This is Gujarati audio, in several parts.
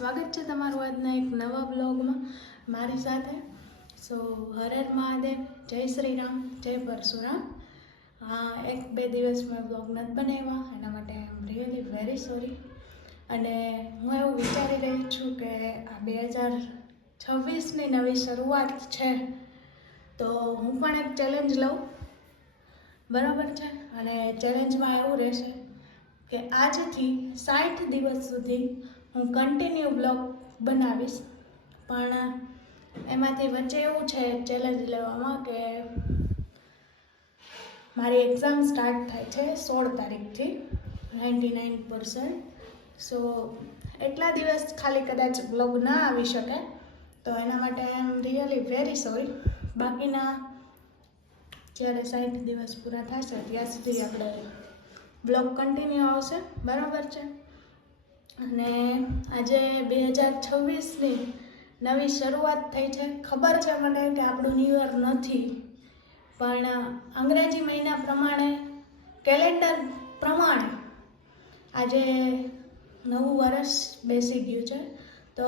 સ્વાગત છે તમારું આજના એક નવા બ્લોગમાં મારી સાથે. સો હર હર મહાદેવ, જય શ્રી રામ જય પરશુરામ. એક બે દિવસ મેં બ્લોગ નથી બનાવ્યા, એના માટે I am really very sorry અને હું એવું વિચારી રહી છું કે આ બે હજાર છવ્વીસની નવી શરૂઆત છે, તો હું પણ એક ચેલેન્જ લઉં. બરાબર છે? અને ચેલેન્જમાં એવું રહેશે કે આજથી સાઠ દિવસ સુધી હું કન્ટિન્યુ બ્લોગ બનાવીશ. પણ એમાંથી વચ્ચે એવું છે ચેલેન્જ લેવામાં કે મારી એક્ઝામ સ્ટાર્ટ થાય છે સોળ તારીખથી નાઇન્ટી નાઇન પર્સન્ટ સો એટલા દિવસ ખાલી કદાચ બ્લોગ ના આવી શકે, તો એના માટે I am really very sorry બાકીના જ્યારે સાઠ દિવસ પૂરા થશે, ત્યાં સુધી આપણે બ્લોગ કન્ટિન્યુ આવશે. બરાબર છે? અને આજે બે હજાર છવ્વીસની નવી શરૂઆત થઈ છે. ખબર છે મને કે આપણું ન્યૂ યર નથી, પણ અંગ્રેજી મહિના પ્રમાણે, કેલેન્ડર પ્રમાણે આજે નવું વર્ષ બેસી ગયું છે. તો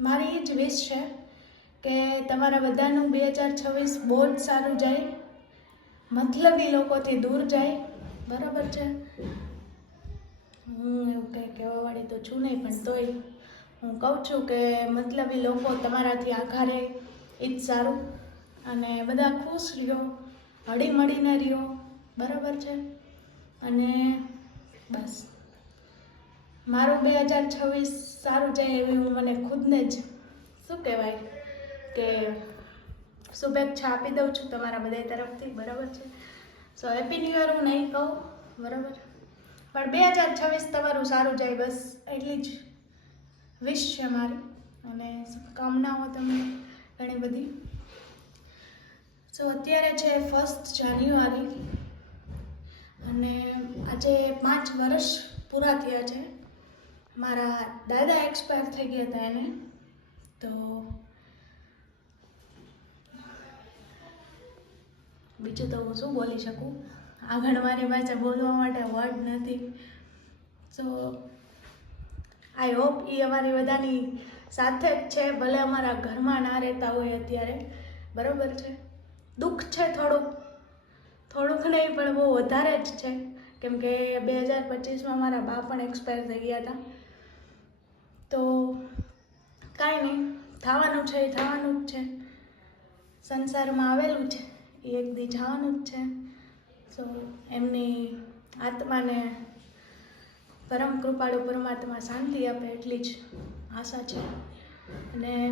મારી એ જ વિશ છે કે તમારા બધાનું બે હજાર છવ્વીસ બહુ જ સારું જાય, મતલબી લોકોથી દૂર જાય. બરાબર છે? હું એવું કંઈ કહેવાવાળી તો છું નહીં, પણ તોય હું કહું છું કે મતલબી લોકો તમારાથી આઘારે એ જ સારું અને બધા ખુશ રહ્યો, હળી મળીને રહ્યો, બરાબર છે? અને બસ. મારું બે હજાર છવ્વીસ સારું જાય એવી હું મને ખુદને જ શું કહેવાય કે શુભેચ્છા આપી દઉં છું તમારા બધા તરફથી, બરાબર છે? સો હેપી ન્યૂ ઇયર હું નહીં કહું, બરાબર? પણ બે હજાર છવ્વીસ તમારું સારું જાય બસ, એટલી જ વિશ છે મારી. અને શુભકામનાઓ તમને ઘણી બધી. સો અત્યારે છે ફર્સ્ટ જાન્યુઆરી. અને આજે પાંચ વર્ષ પૂરા થયા છે. મારા દાદા એક્સપાયર થઈ ગયા હતા એને. તો બીજું તો હું શું બોલી શકું? આગળ મારી પાસે બોલવા માટે વર્ડ નથી. સો આઈ હોપ એ અમારી બધાની સાથે જ છે. ભલે અમારા ઘરમાં ના રહેતા હોય અત્યારે. બરાબર છે? દુઃખ છે થોડુંક. થોડુંક નહીં, પણ બહુ વધારે જ છે. કેમ કે બે હજાર પચીસમાં મારા બા પણ એક્સપાયર થઈ ગયા હતા. તો કાંઈ નહીં, થવાનું છે, એ થવાનું જ છે. સંસારમાં આવેલું છે. એ એક દી જવાનું જ છે. સો એમની આત્માને પરમ કૃપાળુ પરમાત્મા શાંતિ આપે એટલી જ આશા છે. અને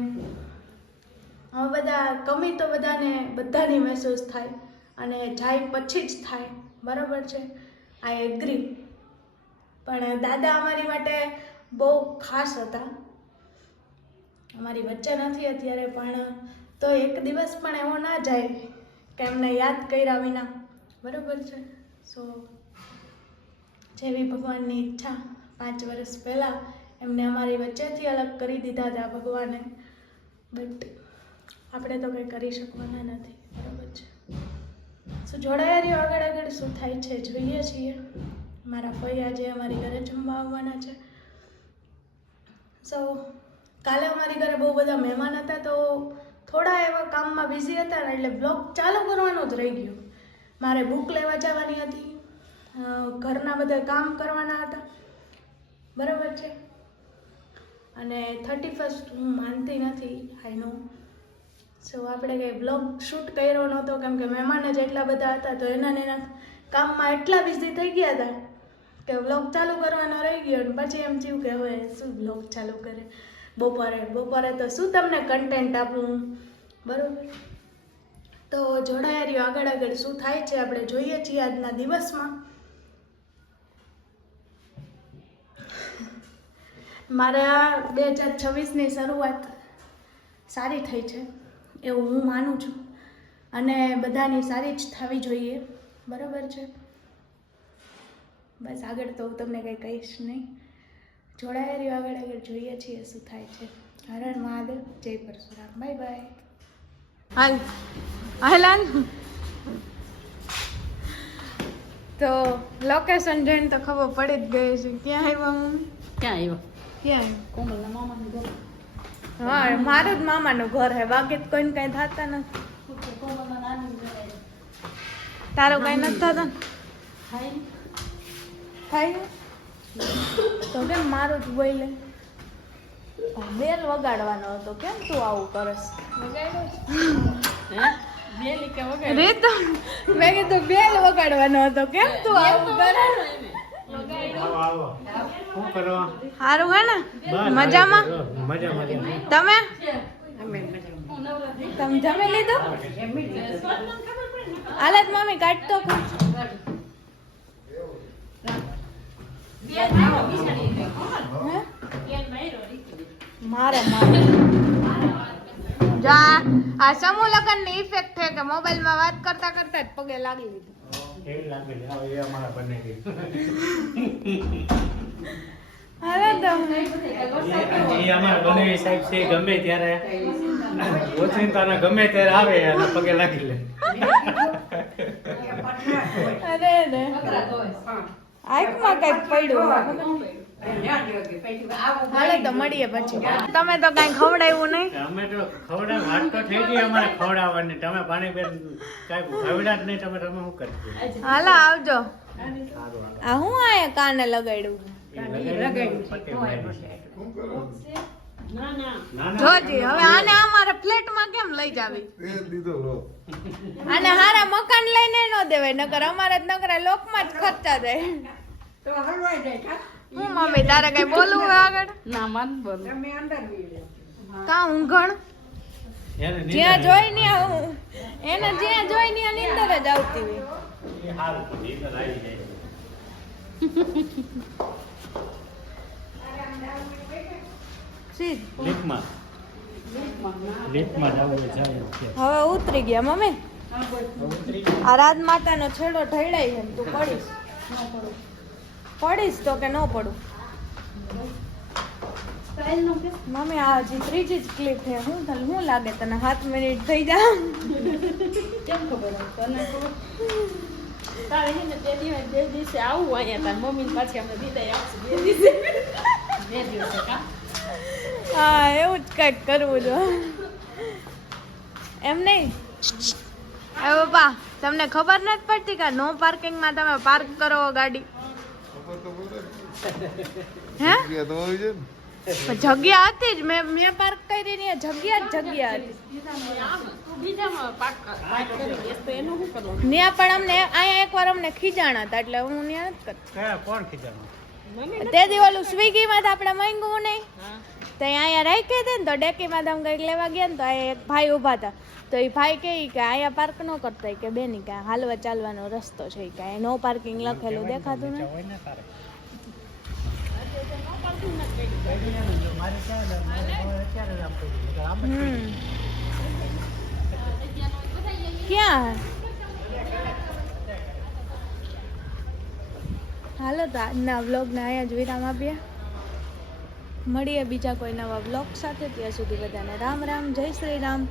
હવે બધા કમી તો બધાને બધાની મહેસૂસ થાય અને જાય પછી જ થાય. બરાબર છે? આઈ એગ્રી પણ દાદા અમારી માટે બહુ ખાસ હતા. અમારી વચ્ચે નથી અત્યારે, પણ તો એક દિવસ પણ એવો ના જાય કે એમને યાદ કર્યા વિના. બરાબર છે? સો જેવી ભગવાનની ઈચ્છા પાંચ વર્ષ પહેલાં એમને અમારી વચ્ચેથી અલગ કરી દીધા હતા ભગવાને. બટ આપણે તો કંઈ કરી શકવાના નથી. બરાબર છે? સો જોડાયા રહ્યો આગળ આગળ શું થાય છે જોઈએ છીએ. મારા ફઈ આજે અમારી ઘરે જમવા આવવાના છે. સો કાલે અમારી ઘરે બહુ બધા મહેમાન હતા તો થોડા એવા કામમાં બિઝી હતા ને એટલે બ્લોગ ચાલુ કરવાનું જ રહી ગયો. મારે બુક લેવા જવાની હતી. ઘરના બધા કામ કરવાના હતા. બરાબર છે? અને થર્ટી ફર્સ્ટ હું માનતી નથી આઈ નો સો આપણે કંઈ બ્લોગ શૂટ કર્યો નહોતો, કેમ કે મહેમાન જ એટલા બધા હતા, તો એના એના કામમાં એટલા બિઝી થઈ ગયા હતા કે બ્લોગ ચાલુ કરવાનો રહી ગયો અને પછી એમ થયું કે હવે શું બ્લોગ ચાલુ કરે? બપોરે બપોરે તો શું તમને કન્ટેન્ટ આપું? બરાબર? તો જોડાયા રહ્યો આગળ આગળ શું થાય છે આપણે જોઈએ છીએ આજના દિવસમાં. મારા બે હજાર છવ્વીસની શરૂઆત સારી થઈ છે, એવું હું માનું છું. અને બધાની સારી જ થવી જોઈએ, બરાબર છે? બસ આગળ તો હું તમને કંઈ કહીશ નહીં. જોડાયા રહ્યો આગળ આગળ, જોઈએ છીએ શું થાય છે. હર હર મહાદેવ, જય પરશુરામ. Bye bye. હાલ. હાલાન તો લોકેશન જોઈને તો ખબર પડી જ ગઈ છે ક્યાં આવ્યા હું? ક્યાં આવ્યો? ક્યાં? કોમલના મામાનું ઘર. હા મારું જ મામાનું ઘર હે. બાકી તો કોઈને કઈ થતા નથી હે. કઈ નથી થતો? થાય થાય તો કેમ મારું જ બોલે? બેલ વગાડવાનો હતો. કેમ તું આવું કરસ? રીત મેં કીધું બેલ વગાડવાનો હતો. કેમ તું આવું કરે આવો આવો. શું કરો? સારું હે ને? મજામાં? મજા મજા તમે? તમે જમી લીધું? હાલત મમ્મી કાઢતો કોણ હે? મારે મારે. જો આ આ સમૂહ લગ્નની ઇફેક્ટ છે કે મોબાઈલમાં વાત કરતા કરતા જ પગે લાગી લીધું. એવી લાગે છે? આવો એ અમારા બને છે અરે તમે. એ અમારા બને સાહેબ છે ગમે ત્યારે. ગમે ત્યારે આવે પગે લાગી લે. અરે રે. આંખમાં કંઈક પડ્યું. હાલે તો મળીએ પછી. તમે તો કઈ ખવડાવ્યું નહીં? અમે તો ખવડાવ વાત તો થઈ ગઈ અમારે ખવડાવવાની. તમે પાણી બેન કઈ ખવડા જ નહીં તમે તમે શું કરી હાલો આવજો. આ હું આયા કાને લગાડ્યું? જોજી હવે આને અમારા ફ્લેટમાં કેમ લઈ જાવી? આને હારા મકાન લઈને ન દેવાય નકર અમારા જ નકરા લોકમાં જ ખર્ચા જાય. હું મમ્મી તારે કઈ બોલવું હોય આગળ? ના મન બોલો કા ઊંઘણ? જ્યાં જોઈ ને આવું. એને જ્યાં જોઈ ને આ નીંદર જ આવતી હોય. હવે ઉતરી ગયા મમ્મી. ઉતરી આ રાત માતાનો છેડો ઢળાય એમ તું પડીશ. પડીશ તો કે ન પડું. મમ્મી આ હજી ત્રીજી જ ક્લિપ છે. હું તને શું લાગે? તને સાત મિનિટ થઈ જા કેમ ખબર? તને તારે છે ને તે દિવસે બે દિવસે આવું અહીંયા તાર મમ્મી પાછી અમે વિદાય આપશું. બે દિવસે. બે દિવસે કા? હા એવું જ કંઈક કરવું જો. એમ નહીં? એ પપ્પા તમને ખબર નથી પડતી કે નો પાર્કિંગમાં તમે પાર્ક કરો ગાડી? હે? જગ્યા તો હતી જ. મેં મેં પાર્ક કરી ને જગ્યા જ જગ્યા હતી. ત્યાં પણ અમને અહીંયા એકવાર અમને ખીજાણા હતા એટલે હું ત્યાં જ કરતી કોણ મમ્મી તે દી ઓલું સ્વિગીમાં તો આપણે માંગ્યું નહીં. તો અહીંયા રાખી હતી ને તો ડેકીમાં તમે કંઈક લેવા ગયા ને તો અહીંયા એક ભાઈ ઊભા હતા. તો એ ભાઈ કહે કે અહીંયા પાર્ક ન કરતા. કે કે બેની કે હાલવા ચાલવાનો રસ્તો છે. કે અહીંયા નો પાર્કિંગ લખેલું દેખાતું ને હોય ને તારે હમ. ક્યાં? હાલો તો આજના વ્લોગને અહીંયા જ વિરામ આપીએ. મળીએ બીજા કોઈ નવા વ્લોગ સાથે. ત્યાં સુધી બધાને રામ રામ, જય શ્રી રામ.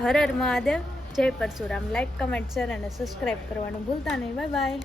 હર હર મહાદેવ, જય પરશુરામ. લાઈક કમેન્ટ શેર અને સબસ્ક્રાઈબ કરવાનું ભૂલતા નહીં. Bye bye